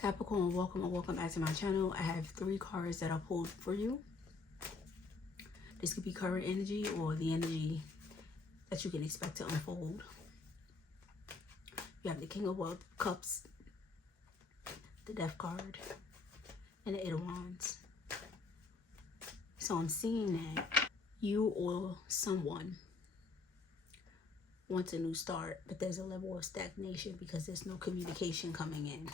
Capricorn, welcome and welcome back to my channel. I have 3 cards that I pulled for you. This could be current energy or the energy that you can expect to unfold. You have the King of Cups, the Death card, and the Eight of Wands. So I'm seeing that you or someone wants a new start, but there's a level of stagnation because there's no communication coming in.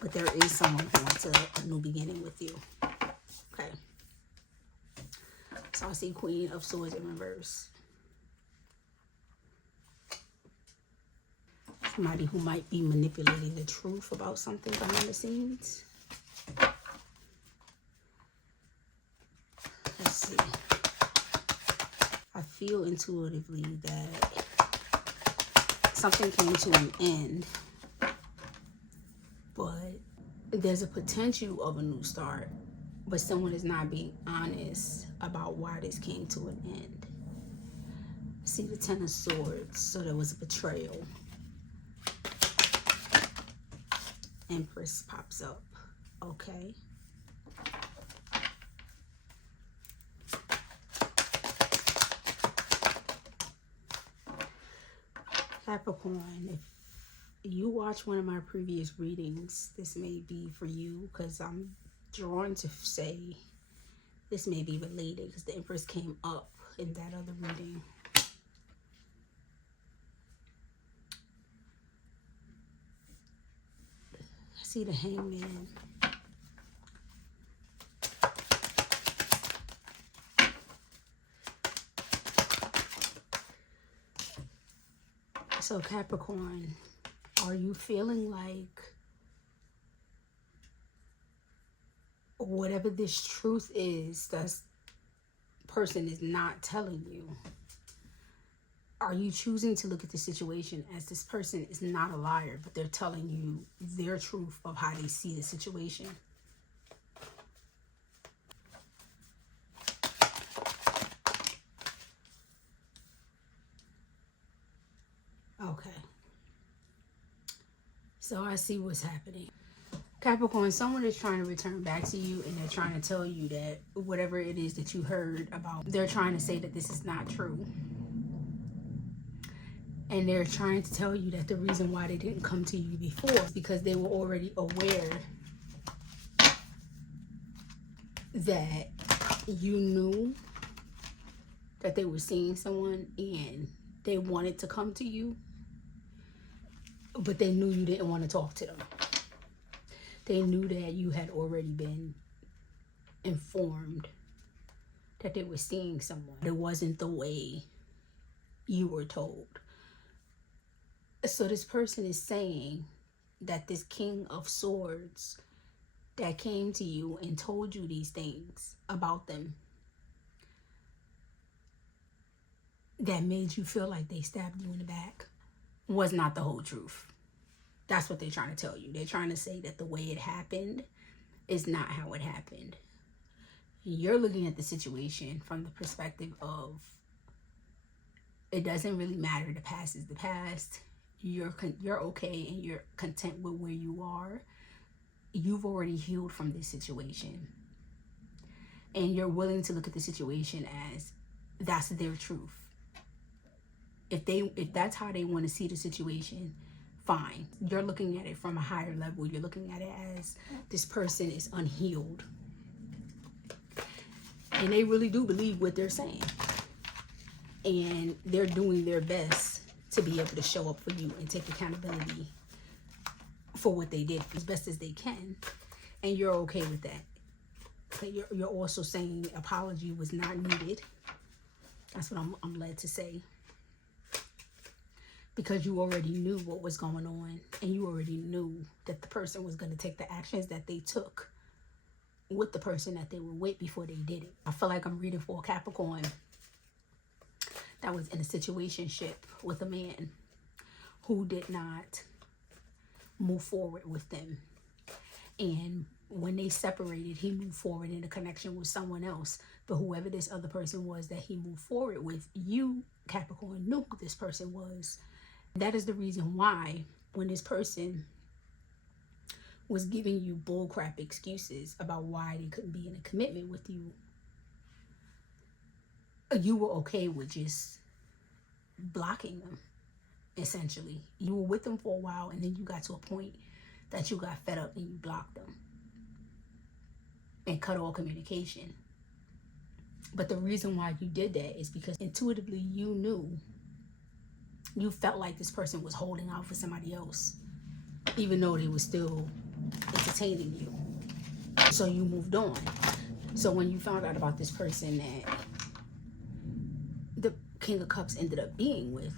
But there is someone who wants a new beginning with you. Okay. So I see Queen of Swords in reverse. Somebody who might be manipulating the truth about something behind the scenes. Let's see. I feel intuitively that something came to an end, but there's a potential of a new start, but someone is not being honest about why this came to an end. See the Ten of Swords, so there was a betrayal. Empress pops up. Okay. Capricorn, if you watch one of my previous readings, this may be for you, because I'm drawn to say this may be related because the Empress came up in that other reading. I see the Hangman. So Capricorn, are you feeling like whatever this truth is that person is not telling you, are you choosing to look at the situation as this person is not a liar, but they're telling you their truth of how they see the situation? Okay. So I see what's happening. Capricorn, someone is trying to return back to you, and they're trying to tell you that whatever it is that you heard about, they're trying to say that this is not true. And they're trying to tell you that the reason why they didn't come to you before is because they were already aware that you knew that they were seeing someone and they wanted to come to you, but they knew you didn't want to talk to them. They knew that you had already been informed that they were seeing someone. It wasn't the way you were told. So this person is saying that this King of Swords that came to you and told you these things about them, that made you feel like they stabbed you in the back, was not the whole truth. That's what they're trying to tell you. They're trying to say that the way it happened is not how it happened. You're looking at the situation from the perspective of, it doesn't really matter. The past is the past. You're okay and you're content with where you are. You've already healed from this situation. And you're willing to look at the situation as that's their truth. If that's how they want to see the situation, fine. You're looking at it from a higher level. You're looking at it as this person is unhealed. And they really do believe what they're saying. And they're doing their best to be able to show up for you and take accountability for what they did as best as they can. And you're okay with that. But you're also saying apology was not needed. That's what I'm led to say. Because you already knew what was going on, and you already knew that the person was going to take the actions that they took with the person that they were with before they did it. I feel like I'm reading for a Capricorn that was in a situationship with a man who did not move forward with them. And when they separated, he moved forward in a connection with someone else. But whoever this other person was that he moved forward with, you, Capricorn, knew who this person was. That is the reason why when this person was giving you bullcrap excuses about why they couldn't be in a commitment with you, you were okay with just blocking them, essentially. You were with them for a while, and then you got to a point that you got fed up and you blocked them and cut all communication. But the reason why you did that is because intuitively you felt like this person was holding out for somebody else, even though they were still entertaining you. So you moved on. So when you found out about this person that the King of Cups ended up being with,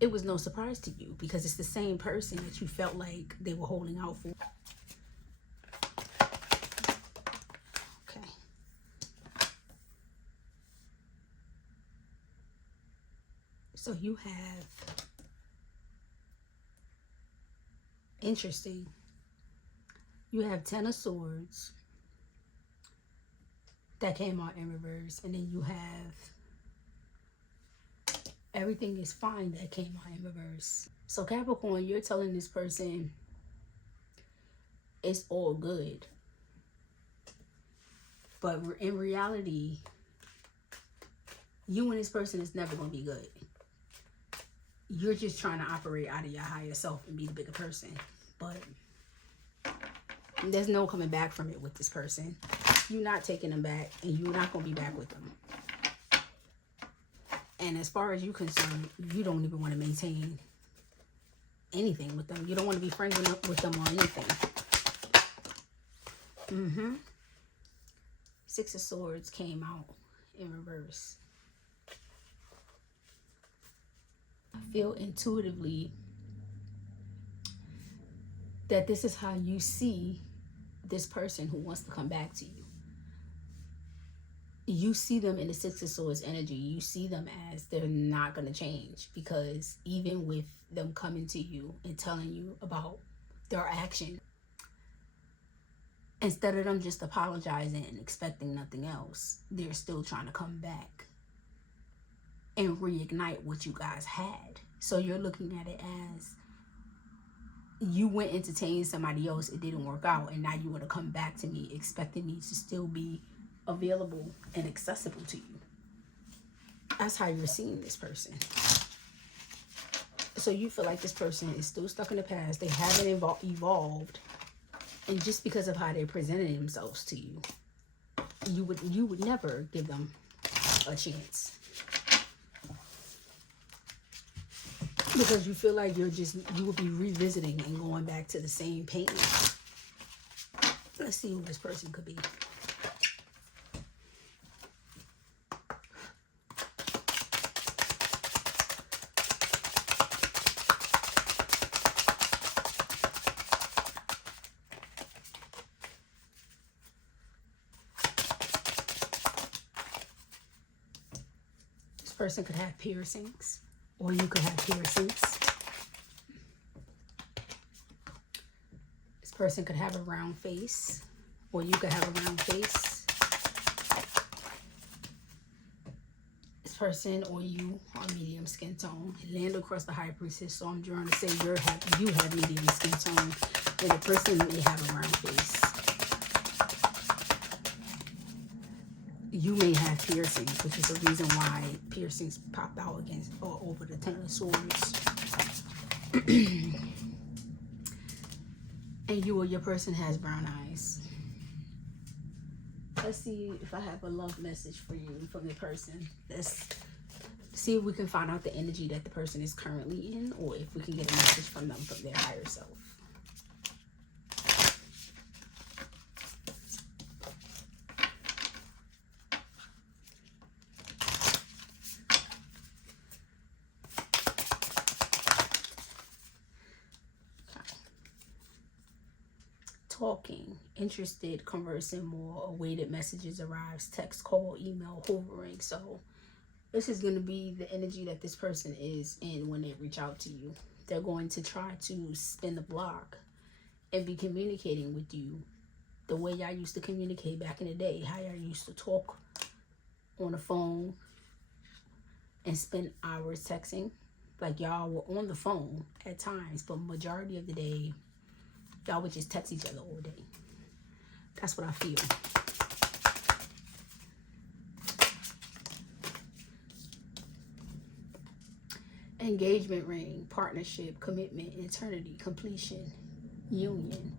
it was no surprise to you, because it's the same person that you felt like they were holding out for. Okay. So you have, interesting, you have 10 of Swords that came out in reverse, and then you have everything is fine that came out in reverse. So Capricorn, you're telling this person it's all good. But in reality, you and this person is never going to be good. You're just trying to operate out of your higher self and be the bigger person. But there's no coming back from it with this person. You're not taking them back, and you're not going to be back with them. And as far as you're concerned, you don't even want to maintain anything with them. You don't want to be friends with them or anything. Six of Swords came out in reverse. I feel intuitively that this is how you see this person who wants to come back to you. You see them in the Six of Swords energy. You see them as they're not going to change, because even with them coming to you and telling you about their action, instead of them just apologizing and expecting nothing else, they're still trying to come back and reignite what you guys had. So you're looking at it as you went and entertained somebody else, it didn't work out, and now you want to come back to me expecting me to still be available and accessible to you. That's how you're seeing this person. So you feel like this person is still stuck in the past. They haven't evolved, and just because of how they presented themselves to you, you would never give them a chance, because you feel like you would be revisiting and going back to the same pain. Let's see who this person could be. Person could have piercings, or you could have piercings. This person could have a round face, or you could have a round face. This person or you are medium skin tone. Land across the High Priestess, so I'm trying to say you have medium skin tone, and the person may have a round face. You may have piercings, which is the reason why piercings popped out against or over the Ten of Swords. And you or your person has brown eyes. Let's see if I have a love message for you from the person. Let's see if we can find out the energy that the person is currently in, or if we can get a message from them from their higher self. Talking, interested, conversing more, awaited messages arrives, text, call, email, hovering. So this is going to be the energy that this person is in when they reach out to you. They're going to try to spin the block and be communicating with you the way y'all used to communicate back in the day, how y'all used to talk on the phone and spend hours texting. Like, y'all were on the phone at times, but majority of the day, y'all would just text each other all day. That's what I feel. Engagement ring, partnership, commitment, eternity, completion, union.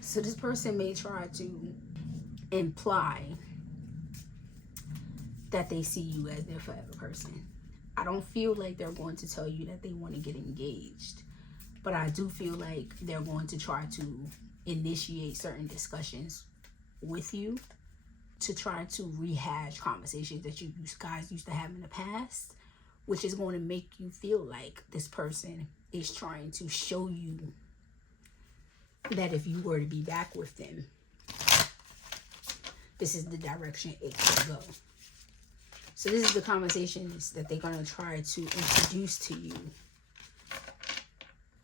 So this person may try to imply that they see you as their forever person. I don't feel like they're going to tell you that they want to get engaged, but I do feel like they're going to try to initiate certain discussions with you to try to rehash conversations that you guys used to have in the past, which is going to make you feel like this person is trying to show you that if you were to be back with them, this is the direction it could go. So this is the conversations that they're going to try to introduce to you.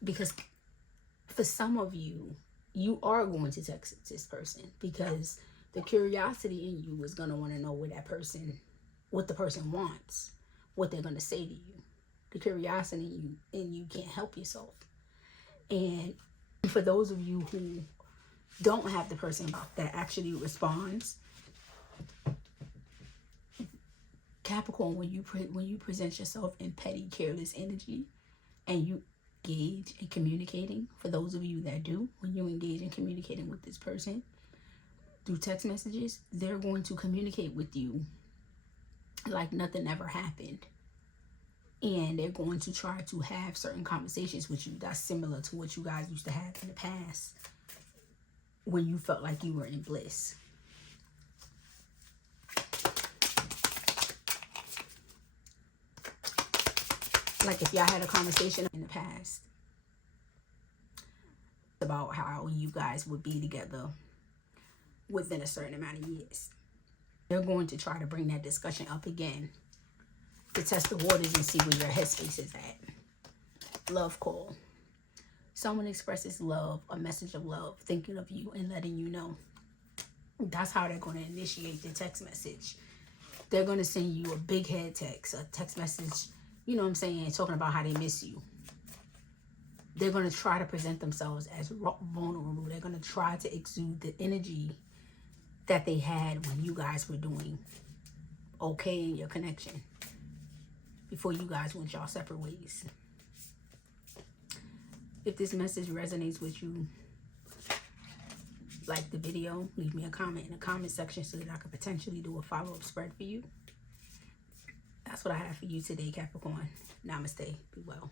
Because for some of you, you are going to text this person because the curiosity in you is going to want to know what the person wants, what they're going to say to you. The curiosity in you can't help yourself. And for those of you who don't have the person that actually responds, Capricorn, when you present yourself in petty, careless energy and you engage in communicating, for those of you that do, when you engage in communicating with this person through text messages, they're going to communicate with you like nothing ever happened. And they're going to try to have certain conversations with you that's similar to what you guys used to have in the past when you felt like you were in bliss. Like if y'all had a conversation in the past about how you guys would be together within a certain amount of years, they're going to try to bring that discussion up again to test the waters and see where your headspace is at. Love call. Someone expresses love, a message of love, thinking of you and letting you know. That's how they're going to initiate the text message. They're going to send you a big head text, a text message, you know what I'm saying, talking about how they miss you. They're going to try to present themselves as vulnerable. They're going to try to exude the energy that they had when you guys were doing okay in your connection, before you guys went y'all separate ways. If this message resonates with you, like the video, leave me a comment in the comment section so that I could potentially do a follow-up spread for you. That's what I have for you today, Capricorn. Namaste. Be well.